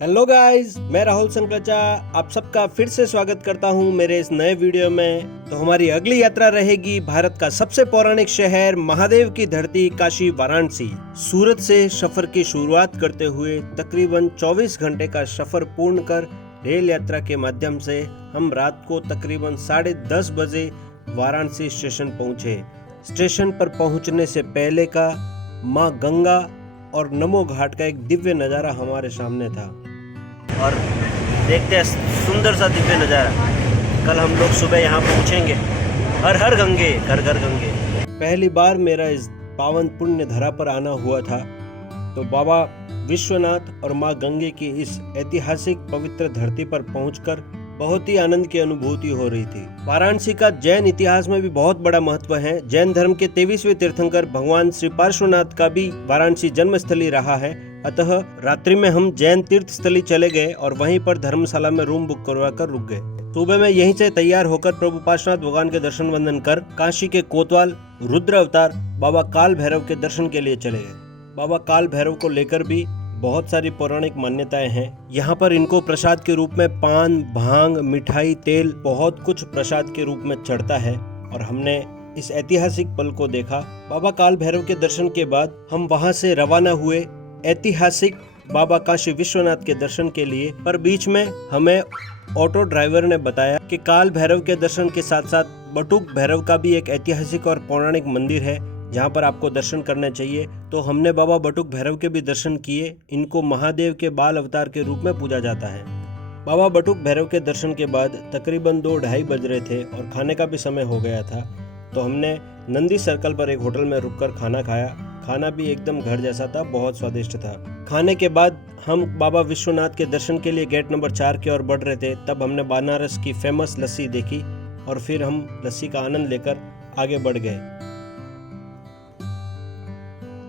Hello guys, मैं राहुल संकलचा आप सबका फिर से स्वागत करता हूं मेरे इस नए वीडियो में। तो हमारी अगली यात्रा रहेगी भारत का सबसे पौराणिक शहर, महादेव की धरती काशी वाराणसी। सूरत से सफर की शुरुआत करते हुए तकरीबन 24 घंटे का सफर पूर्ण कर रेल यात्रा के माध्यम से हम रात को तकरीबन 10:30 बजे वाराणसी स्टेशन पहुंचे। स्टेशन पर पहुंचने से पहले का माँ गंगा और नमो घाट का एक दिव्य नज़ारा हमारे सामने था और देखते हैं सुंदर सा दिव्य नज़ारा। कल हम लोग सुबह यहाँ पहुँचेंगे। हर हर गंगे, घर घर गंगे। पहली बार मेरा इस पावन पुण्य धरा पर आना हुआ था, तो बाबा विश्वनाथ और माँ गंगे की इस ऐतिहासिक पवित्र धरती पर पहुंचकर बहुत ही आनंद की अनुभूति हो रही थी। वाराणसी का जैन इतिहास में भी बहुत बड़ा महत्व है। जैन धर्म के 23वें तीर्थंकर भगवान श्री पार्श्वनाथ का भी वाराणसी जन्मस्थली रहा है। अतः रात्रि में हम जैन तीर्थ स्थली चले गए और वहीं पर धर्मशाला में रूम बुक करवा कर रुक गए। सुबह में यहीं से तैयार होकर प्रभु पार्श्वनाथ भगवान के दर्शन वंदन कर काशी के कोतवाल रुद्र अवतार बाबा काल भैरव के दर्शन के लिए चले गए। बाबा काल भैरव को लेकर भी बहुत सारी पौराणिक मान्यताएं हैं। यहाँ पर इनको प्रसाद के रूप में पान, भांग, मिठाई, तेल बहुत कुछ प्रसाद के रूप में चढ़ता है और हमने इस ऐतिहासिक पल को देखा। बाबा काल भैरव के दर्शन के बाद हम वहाँ से रवाना हुए ऐतिहासिक बाबा काशी विश्वनाथ के दर्शन के लिए। पर बीच में हमें ऑटो ड्राइवर ने बताया कि काल भैरव के दर्शन के साथ साथ बटुक भैरव का भी एक ऐतिहासिक और पौराणिक मंदिर है जहाँ पर आपको दर्शन करने चाहिए। तो हमने बाबा बटुक भैरव के भी दर्शन किए। इनको महादेव के बाल अवतार के रूप में पूजा जाता है। बाबा बटुक भैरव के दर्शन के बाद तकरीबन 2-2:30 बज रहे थे और खाने का भी समय हो गया था। तो हमने नंदी सर्कल पर एक होटल में रुककर खाना खाया। खाना भी एकदम घर जैसा था, बहुत स्वादिष्ट था। खाने के बाद हम बाबा विश्वनाथ के दर्शन के लिए गेट नंबर 4 की ओर बढ़ रहे थे। तब हमने बनारस की फेमस लस्सी देखी और फिर हम लस्सी का आनंद लेकर आगे बढ़ गए।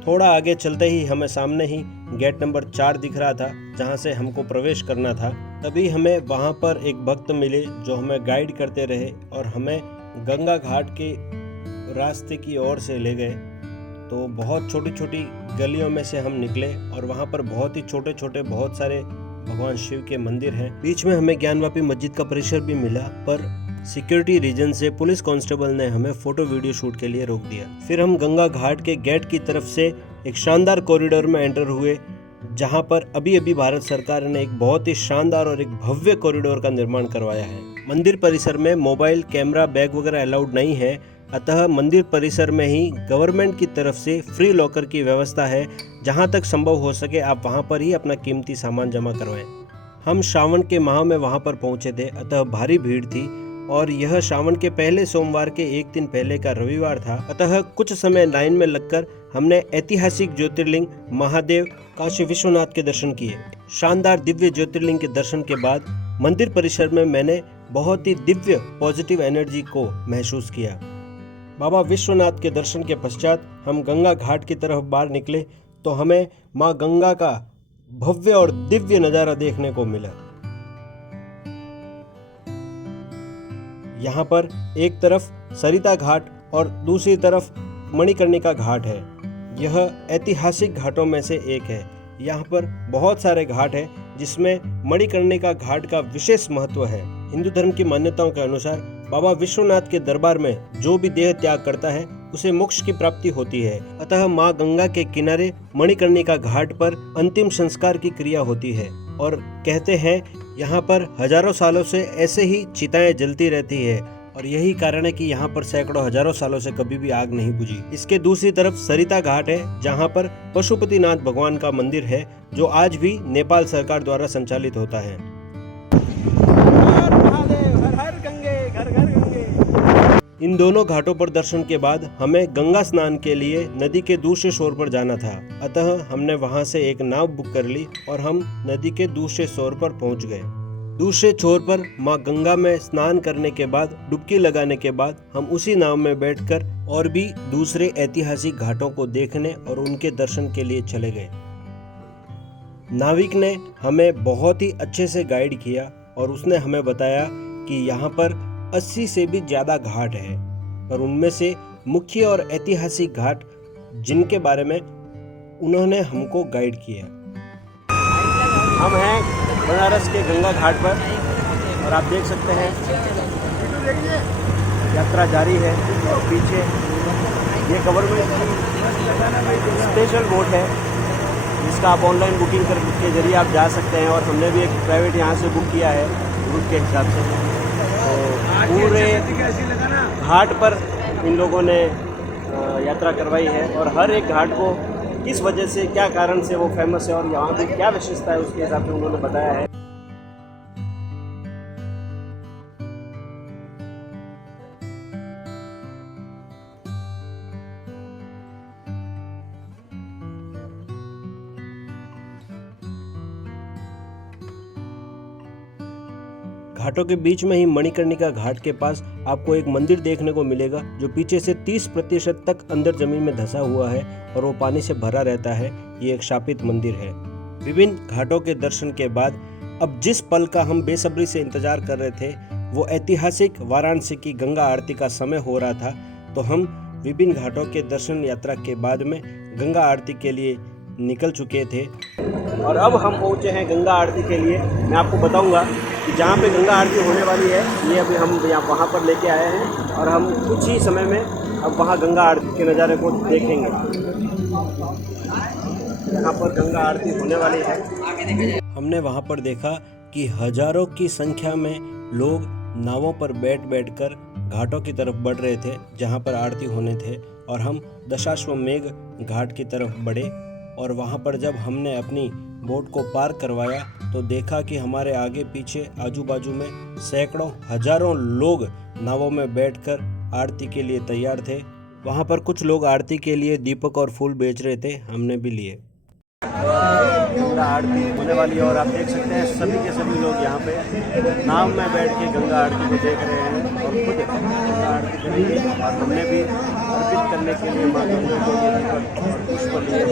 थोड़ा आगे चलते ही हमें सामने ही गेट नंबर 4 दिख रहा था जहां से हमको प्रवेश करना था। तभी हमें वहां पर एक भक्त मिले जो हमें गाइड करते रहे और हमें गंगा घाट के रास्ते की ओर से ले गए। तो बहुत छोटी छोटी गलियों में से हम निकले और वहां पर बहुत ही छोटे छोटे बहुत सारे भगवान शिव के मंदिर हैं। बीच में हमें ज्ञानवापी मस्जिद का परिसर भी मिला, पर सिक्योरिटी रीजन से पुलिस कांस्टेबल ने हमें फोटो वीडियो शूट के लिए रोक दिया। फिर हम गंगा घाट के गेट की तरफ से एक शानदार कॉरिडोर में एंटर हुए, जहां पर अभी अभी भारत सरकार ने एक बहुत ही शानदार और एक भव्य कॉरिडोर का निर्माण करवाया है। मंदिर परिसर में मोबाइल, कैमरा, बैग वगैरह अलाउड नहीं है। अतः मंदिर परिसर में ही गवर्नमेंट की तरफ से फ्री लॉकर की व्यवस्था है। जहां तक संभव हो सके आप वहां पर ही अपना कीमती सामान जमा करवाएं। हम श्रावण के माह में वहां पर पहुंचे थे, अतः भारी भीड़ थी और यह श्रावण के पहले सोमवार के एक दिन पहले का रविवार था। अतः कुछ समय लाइन में लगकर हमने ऐतिहासिक ज्योतिर्लिंग महादेव काशी विश्वनाथ के दर्शन किए। शानदार दिव्य ज्योतिर्लिंग के दर्शन के बाद मंदिर परिसर में मैंने बहुत ही दिव्य पॉजिटिव एनर्जी को महसूस किया। बाबा विश्वनाथ के दर्शन के पश्चात हम गंगा घाट की तरफ बाहर निकले तो हमें माँ गंगा का भव्य और दिव्य नज़ारा देखने को मिला। यहाँ पर एक तरफ सरिता घाट और दूसरी तरफ मणिकर्णिका घाट है। यह ऐतिहासिक घाटों में से एक है। यहाँ पर बहुत सारे घाट हैं, जिसमें मणिकर्णिका घाट का विशेष महत्व है। हिंदू धर्म की मान्यताओं के अनुसार बाबा विश्वनाथ के दरबार में जो भी देह त्याग करता है उसे मोक्ष की प्राप्ति होती है। अतः माँ गंगा के किनारे मणिकर्णिका घाट पर अंतिम संस्कार की क्रिया होती है और कहते हैं यहाँ पर हजारों सालों से ऐसे ही चिताएं जलती रहती है और यही कारण है कि यहाँ पर सैकड़ों हजारों सालों से कभी भी आग नहीं बुझी। इसके दूसरी तरफ सरिता घाट है, जहाँ पर पशुपतिनाथ भगवान का मंदिर है, जो आज भी नेपाल सरकार द्वारा संचालित होता है। इन दोनों घाटों पर दर्शन के बाद हमें गंगा स्नान के लिए नदी के दूसरे छोर पर जाना था। अतः हमने वहां से एक नाव बुक कर ली और हम नदी के दूसरे छोर पर पहुंच गए। दूसरे छोर पर मां गंगा में स्नान करने के बाद, डुबकी लगाने के बाद हम उसी नाव में बैठकर और भी दूसरे ऐतिहासिक घाटों को देखने और उनके दर्शन के लिए चले गए। नाविक ने हमें बहुत ही अच्छे से गाइड किया और उसने हमें बताया कि यहाँ पर 80 से भी ज्यादा घाट है, पर उनमें से मुख्य और ऐतिहासिक घाट जिनके बारे में उन्होंने हमको गाइड किया। हम हैं बनारस के गंगा घाट पर और आप देख सकते हैं यात्रा जारी है। और पीछे ये गवर्नमेंट की स्पेशल बोट है जिसका आप ऑनलाइन बुकिंग के जरिए आप जा सकते हैं। और हमने भी एक प्राइवेट यहाँ से बुक किया है रूट के हिसाब से। तो पूरे घाट पर इन लोगों ने यात्रा करवाई है और हर एक घाट को किस वजह से, क्या कारण से वो फेमस है और यहाँ पे क्या विशेषता है उसके हिसाब से उन्होंने बताया है। घाटों के बीच में ही मणिकर्णिका घाट के पास आपको एक मंदिर देखने को मिलेगा जो पीछे से 30% तक अंदर जमीन में धंसा हुआ है और वो पानी से भरा रहता है। ये एक शापित मंदिर है। विभिन्न घाटों के दर्शन के बाद अब जिस पल का हम बेसब्री से इंतजार कर रहे थे वो ऐतिहासिक वाराणसी की गंगा आरती का समय हो रहा था। तो हम विभिन्न घाटों के दर्शन यात्रा के बाद में गंगा आरती के लिए निकल चुके थे और अब हम पहुंचे हैं गंगा आरती के लिए। मैं आपको बताऊंगा कि जहाँ पे गंगा आरती होने वाली है ये अभी हम वहाँ पर लेके आए हैं और हम कुछ ही समय में अब वहाँ गंगा आरती के नज़ारे को देखेंगे। यहाँ पर गंगा आरती होने वाली है। हमने वहाँ पर देखा कि हजारों की संख्या में लोग नावों पर बैठ कर घाटों की तरफ बढ़ रहे थे जहाँ पर आरती होने थे और हम दशाश्वमेध घाट की तरफ बढ़े। और वहाँ पर जब हमने अपनी बोट को पार करवाया तो देखा कि हमारे आगे पीछे आजू बाजू में सैकड़ों हजारों लोग नावों में बैठकर आरती के लिए तैयार थे। वहाँ पर कुछ लोग आरती के लिए दीपक और फूल बेच रहे थे, हमने भी लिए। गंगा आरती होने वाली है और आप देख सकते हैं सभी के सभी लोग यहाँ पे नाव में बैठ के गंगा आरती को देख रहे हैं और खुद गंगा आरती करेंगे। और हमने भी अर्पित करने के लिए माँ गंगा को ये दीपक और पुष्प लिए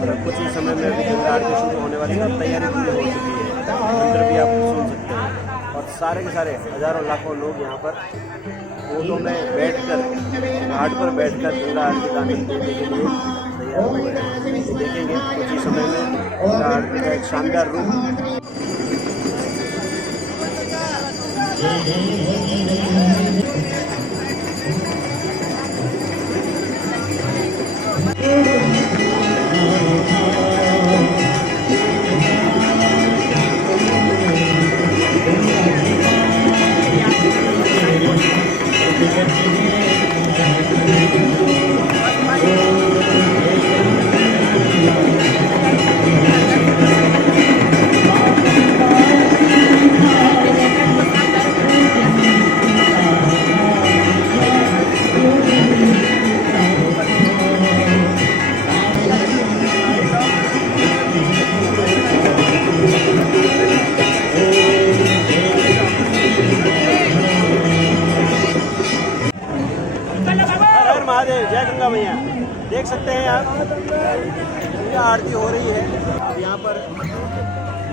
और कुछ ही समय में भी गंगा आरती शुरू होने वाली है। तैयारी पूरी हो चुकी है, मंत्र भी आप सुन सकते हैं और सारे के सारे हजारों लाखों लोग यहाँ पर बोटों में बैठकर घाट पर बैठकर गंगा आरती का आनंद लेने के लिए तैयार हुए हैं। देखेंगे कुछ ही समय में गंगा आरती का एक शानदार रूप। महादेव, जय गंगा मैया। देख सकते हैं आप गंगा आरती हो रही है। अब यहाँ पर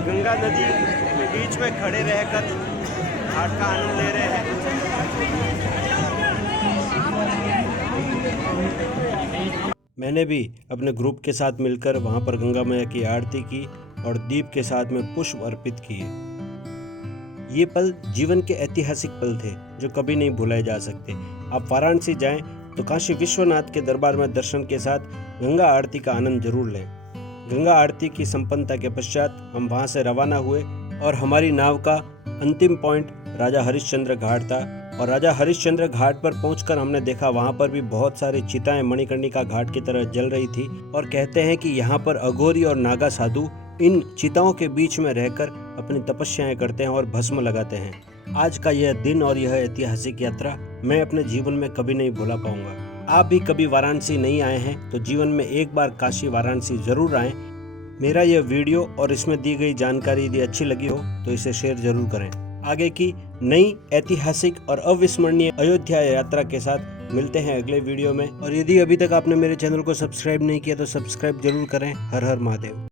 गंगा नदी के बीच में खड़े रहकर घाट का आनंद ले रहे हैं। मैंने भी अपने ग्रुप के साथ मिलकर वहाँ पर गंगा मैया की आरती की और दीप के साथ में पुष्प अर्पित किए। ये पल जीवन के ऐतिहासिक पल थे जो कभी नहीं भुलाए जा सकते। आप वाराणसी जाएं तो काशी विश्वनाथ के दरबार में दर्शन के साथ गंगा आरती का आनंद जरूर लें। गंगा आरती की संपन्नता के पश्चात हम वहां से रवाना हुए और हमारी नाव का अंतिम पॉइंट राजा हरिश्चंद्र घाट था। और राजा हरिश्चंद्र घाट पर पहुंचकर हमने देखा वहां पर भी बहुत सारी चिताएं मणिकर्णिका घाट की तरह जल रही थी। और कहते हैं कि यहाँ पर अघोरी और नागा साधु इन चिताओं के बीच में रहकर अपनी तपस्याएं करते हैं और भस्म लगाते हैं। आज का यह दिन और यह ऐतिहासिक यात्रा मैं अपने जीवन में कभी नहीं भुला पाऊंगा। आप भी कभी वाराणसी नहीं आए हैं तो जीवन में एक बार काशी वाराणसी जरूर आएं। मेरा यह वीडियो और इसमें दी गई जानकारी यदि अच्छी लगी हो तो इसे शेयर जरूर करें। आगे की नई ऐतिहासिक और अविस्मरणीय अयोध्या यात्रा के साथ मिलते हैं अगले वीडियो में। और यदि अभी तक आपने मेरे चैनल को सब्सक्राइब नहीं किया तो सब्सक्राइब जरूर करें। हर हर महादेव।